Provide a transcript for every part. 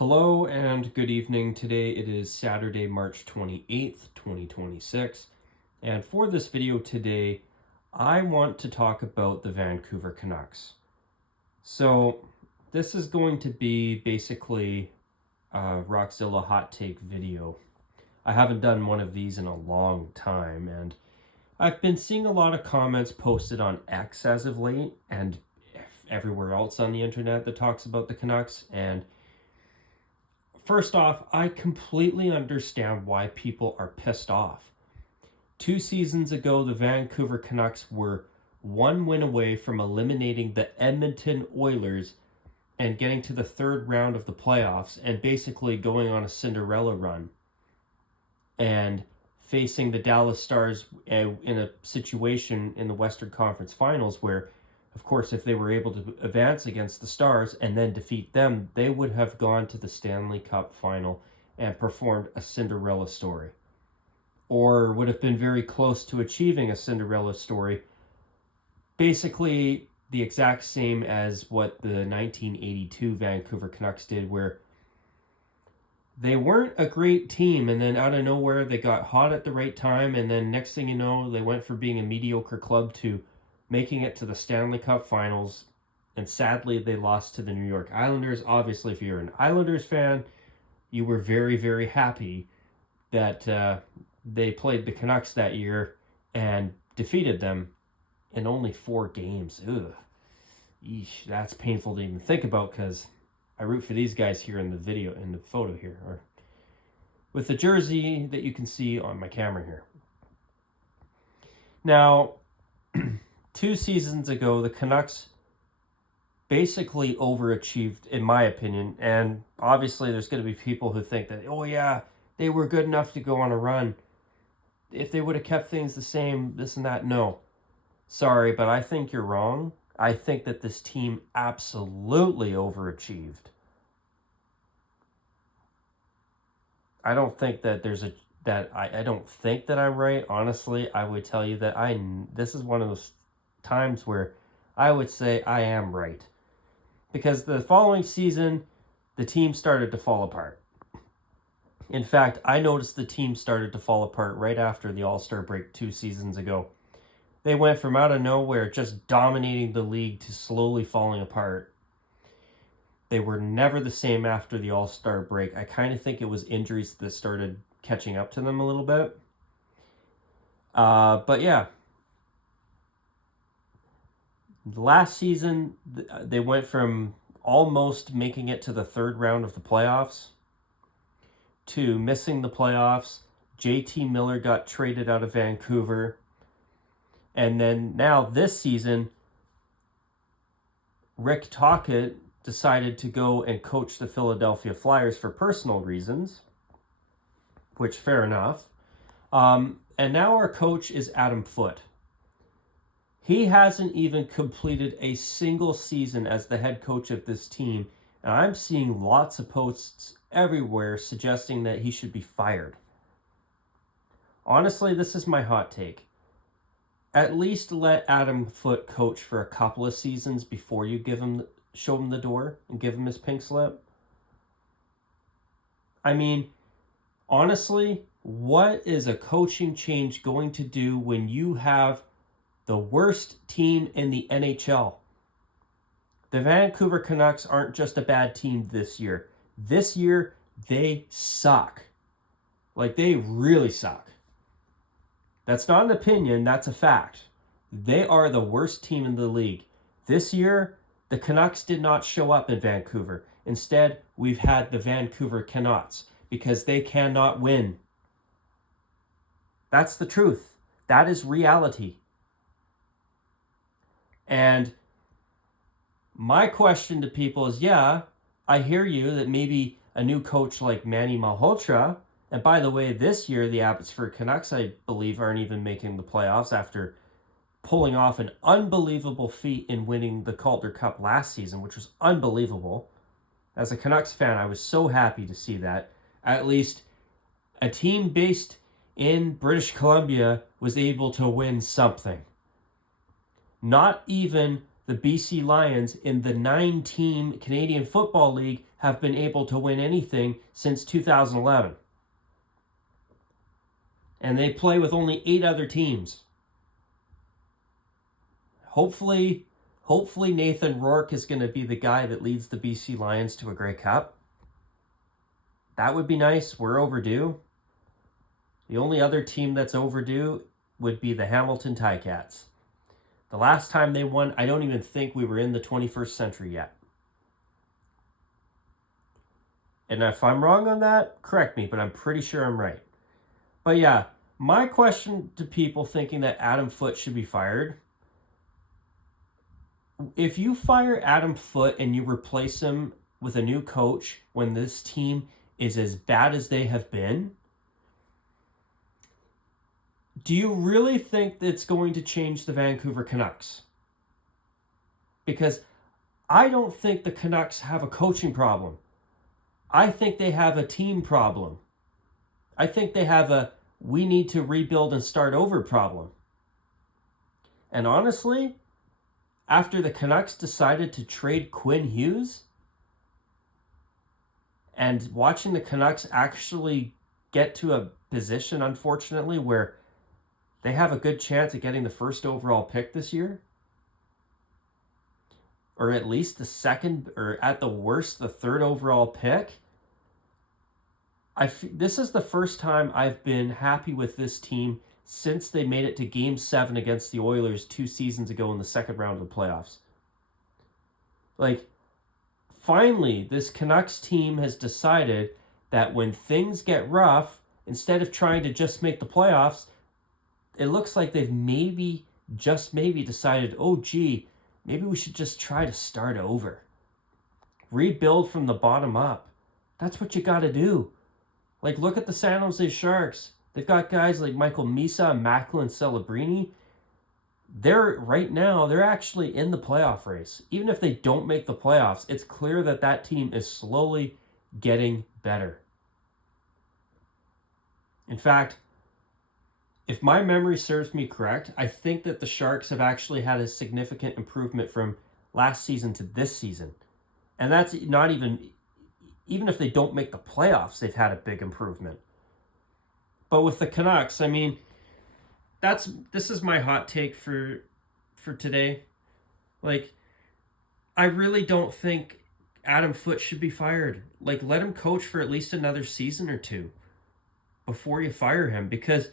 Hello and good evening. Today it is Saturday, March 28th, 2026. And for this video today, I want to talk about the Vancouver Canucks. So this is going to be basically a Rockzilla hot take video. I haven't done one of these in a long time, and I've been seeing a lot of comments posted on X as of late and everywhere else on the internet that talks about the Canucks. And first off, I completely understand why people are pissed off. 2 seasons ago, the Vancouver Canucks were one win away from eliminating the Edmonton Oilers and getting to the third round of the playoffs and basically going on a Cinderella run and facing the Dallas Stars in a situation in the Western Conference Finals where, of course, if they were able to advance against the Stars and then defeat them, they would have gone to the Stanley Cup final and performed a Cinderella story. Or would have been very close to achieving a Cinderella story. Basically, the exact same as what the 1982 Vancouver Canucks did, where they weren't a great team, and then out of nowhere, they got hot at the right time, and then next thing you know, they went from being a mediocre club to making it to the Stanley Cup Finals, and sadly, they lost to the New York Islanders. Obviously, if you're an Islanders fan, you were very, very happy that they played the Canucks that year and defeated them in only 4 games. Ugh. Eesh, that's painful to even think about because I root for these guys here in the video, in the photo here, or with the jersey that you can see on my camera here. Now, 2 seasons ago, the Canucks basically overachieved, in my opinion, and obviously there's going to be people who think that, oh yeah, they were good enough to go on a run. If they would have kept things the same, this and that, no. Sorry, but I think you're wrong. I think that this team absolutely overachieved. I don't think that I don't think that I'm right. Honestly, I would tell you that this is one of those times where I would say I am right. Because the following season, the team started to fall apart. In fact, I noticed the team started to fall apart right after the All-Star break 2 seasons ago. They went from out of nowhere just dominating the league to slowly falling apart. They were never the same after the All-Star break. I kind of think it was injuries that started catching up to them a little bit. But yeah. Last season, they went from almost making it to the third round of the playoffs to missing the playoffs. JT Miller got traded out of Vancouver. And then now this season, Rick Tocchet decided to go and coach the Philadelphia Flyers for personal reasons, which fair enough. And now our coach is Adam Foote. He hasn't even completed a single season as the head coach of this team, and I'm seeing lots of posts everywhere suggesting that he should be fired. Honestly, this is my hot take. At least let Adam Foote coach for a couple of seasons before you show him the door and give him his pink slip. I mean, honestly, what is a coaching change going to do when you have the worst team in the NHL? The Vancouver Canucks aren't just a bad team this year. This year, they suck. Like, they really suck. That's not an opinion, that's a fact. They are the worst team in the league. This year, the Canucks did not show up in Vancouver. Instead, we've had the Vancouver Canucks because they cannot win. That's the truth. That is reality. And my question to people is, yeah, I hear you that maybe a new coach like Manny Malhotra, and by the way, this year the Abbotsford Canucks, I believe, aren't even making the playoffs after pulling off an unbelievable feat in winning the Calder Cup last season, which was unbelievable. As a Canucks fan, I was so happy to see that. At least a team based in British Columbia was able to win something. Not even the BC Lions in the 9-team Canadian Football League have been able to win anything since 2011. And they play with only 8 other teams. Hopefully Nathan Rourke is going to be the guy that leads the BC Lions to a Grey Cup. That would be nice. We're overdue. The only other team that's overdue would be the Hamilton Ticats. The last time they won, I don't even think we were in the 21st century yet. And if I'm wrong on that, correct me, but I'm pretty sure I'm right. But yeah, my question to people thinking that Adam Foote should be fired: if you fire Adam Foote and you replace him with a new coach when this team is as bad as they have been, do you really think that it's going to change the Vancouver Canucks? Because I don't think the Canucks have a coaching problem. I think they have a team problem. I think they have a we need to rebuild and start over problem. And honestly, after the Canucks decided to trade Quinn Hughes, and watching the Canucks actually get to a position, unfortunately, where they have a good chance at getting the first overall pick this year, or at least the second, or at the worst, the third overall pick. This is the first time I've been happy with this team since they made it to Game 7 against the Oilers 2 seasons ago in the second round of the playoffs. Like, finally, this Canucks team has decided that when things get rough, instead of trying to just make the playoffs, it looks like they've maybe decided, oh gee, maybe we should just try to start over. Rebuild from the bottom up. That's what you got to do. Like, look at the San Jose Sharks. They've got guys like Michael Misa and Macklin Celebrini. Right now, they're actually in the playoff race. Even if they don't make the playoffs, it's clear that that team is slowly getting better. In fact, if my memory serves me correct, I think that the Sharks have actually had a significant improvement from last season to this season. And that's not even if they don't make the playoffs, they've had a big improvement. But with the Canucks, I mean, this is my hot take for today. Like, I really don't think Adam Foote should be fired. Like, let him coach for at least another season or two before you fire him, because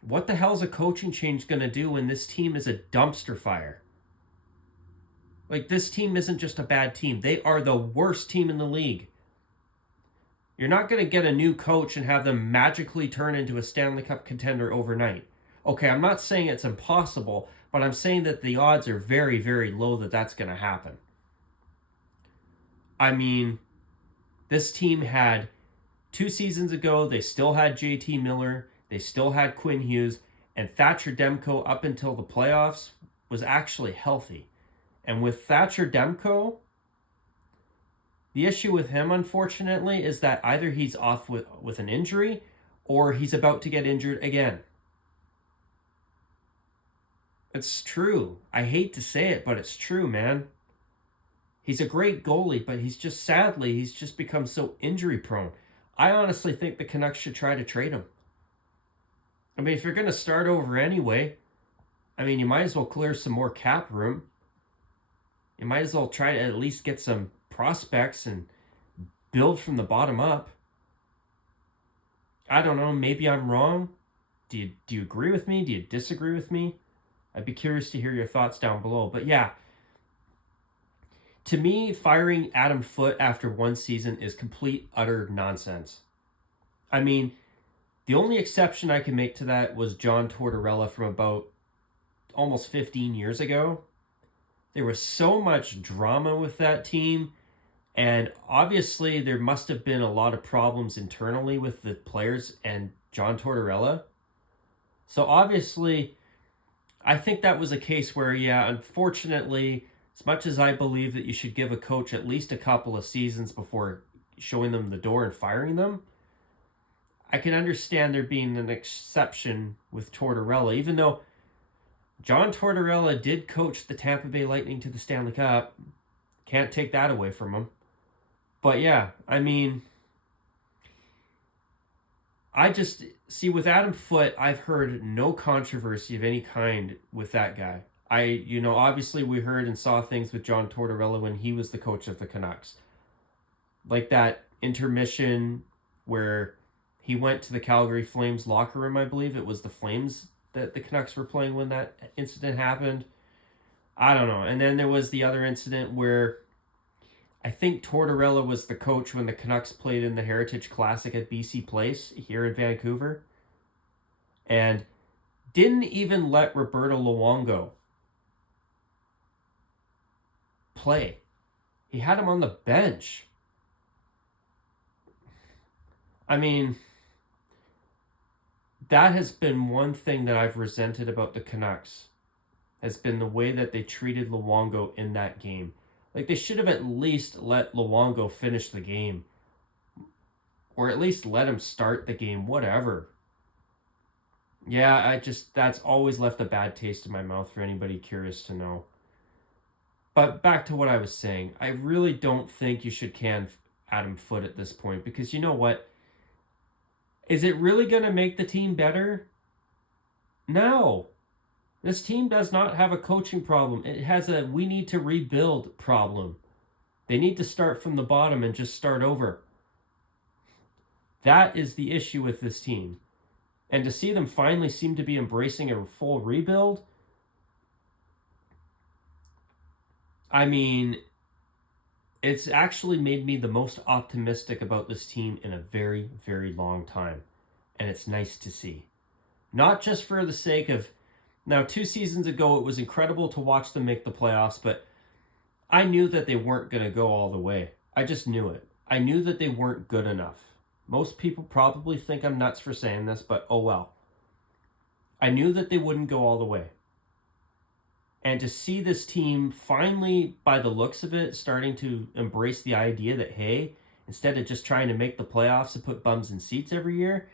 what the hell is a coaching change going to do when this team is a dumpster fire? Like, this team isn't just a bad team. They are the worst team in the league. You're not going to get a new coach and have them magically turn into a Stanley Cup contender overnight. Okay, I'm not saying it's impossible, but I'm saying that the odds are very, very low that that's going to happen. I mean, this team had 2 seasons ago, they still had JT Miller, they still had Quinn Hughes, and Thatcher Demko up until the playoffs was actually healthy. And with Thatcher Demko, the issue with him, unfortunately, is that either he's off with an injury or he's about to get injured again. It's true. I hate to say it, but it's true, man. He's a great goalie, but he's just become so injury prone. I honestly think the Canucks should try to trade him. I mean, if you're going to start over anyway, I mean, you might as well clear some more cap room. You might as well try to at least get some prospects and build from the bottom up. I don't know, maybe I'm wrong. Do you agree with me? Do you disagree with me? I'd be curious to hear your thoughts down below. But yeah, to me, firing Adam Foote after 1 season is complete, utter nonsense. I mean, the only exception I can make to that was John Tortorella from about almost 15 years ago. There was so much drama with that team, and obviously there must have been a lot of problems internally with the players and John Tortorella. So obviously, I think that was a case where, yeah, unfortunately, as much as I believe that you should give a coach at least a couple of seasons before showing them the door and firing them, I can understand there being an exception with Tortorella, even though John Tortorella did coach the Tampa Bay Lightning to the Stanley Cup. Can't take that away from him. But yeah, I mean, I just see with Adam Foote, I've heard no controversy of any kind with that guy. Obviously we heard and saw things with John Tortorella when he was the coach of the Canucks. Like that intermission where he went to the Calgary Flames locker room, I believe it was the Flames that the Canucks were playing when that incident happened. I don't know. And then there was the other incident where I think Tortorella was the coach when the Canucks played in the Heritage Classic at BC Place here in Vancouver. And didn't even let Roberto Luongo play. He had him on the bench. I mean, that has been one thing that I've resented about the Canucks, has been the way that they treated Luongo in that game. Like, they should have at least let Luongo finish the game. Or at least let him start the game, whatever. Yeah, that's always left a bad taste in my mouth for anybody curious to know. But back to what I was saying, I really don't think you should can Adam Foote at this point, because you know what? Is it really going to make the team better? No. This team does not have a coaching problem. It has a we need to rebuild problem. They need to start from the bottom and just start over. That is the issue with this team. And to see them finally seem to be embracing a full rebuild, I mean, it's actually made me the most optimistic about this team in a very, very long time. And it's nice to see. Not just for the sake of... Now, 2 seasons ago, it was incredible to watch them make the playoffs, but I knew that they weren't going to go all the way. I just knew it. I knew that they weren't good enough. Most people probably think I'm nuts for saying this, but oh well. I knew that they wouldn't go all the way. And to see this team finally, by the looks of it, starting to embrace the idea that, hey, instead of just trying to make the playoffs and put bums in seats every year,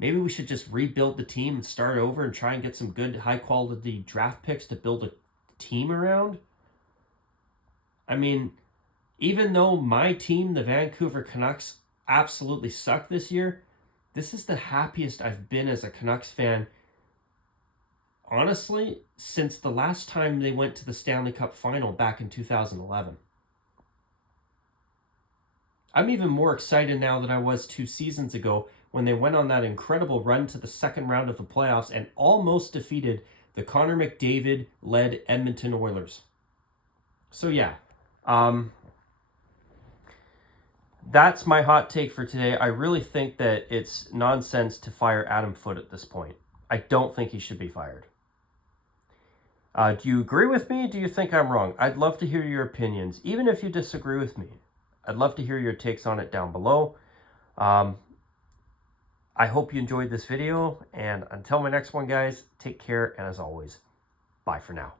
maybe we should just rebuild the team and start over and try and get some good, high-quality draft picks to build a team around. I mean, even though my team, the Vancouver Canucks, absolutely suck this year, this is the happiest I've been as a Canucks fan, honestly, since the last time they went to the Stanley Cup final back in 2011. I'm even more excited now than I was 2 seasons ago when they went on that incredible run to the second round of the playoffs and almost defeated the Connor McDavid-led Edmonton Oilers. So yeah, that's my hot take for today. I really think that it's nonsense to fire Adam Foote at this point. I don't think he should be fired. Do you agree with me? Do you think I'm wrong? I'd love to hear your opinions, even if you disagree with me. I'd love to hear your takes on it down below. I hope you enjoyed this video, and until my next one, guys, take care, and as always, bye for now.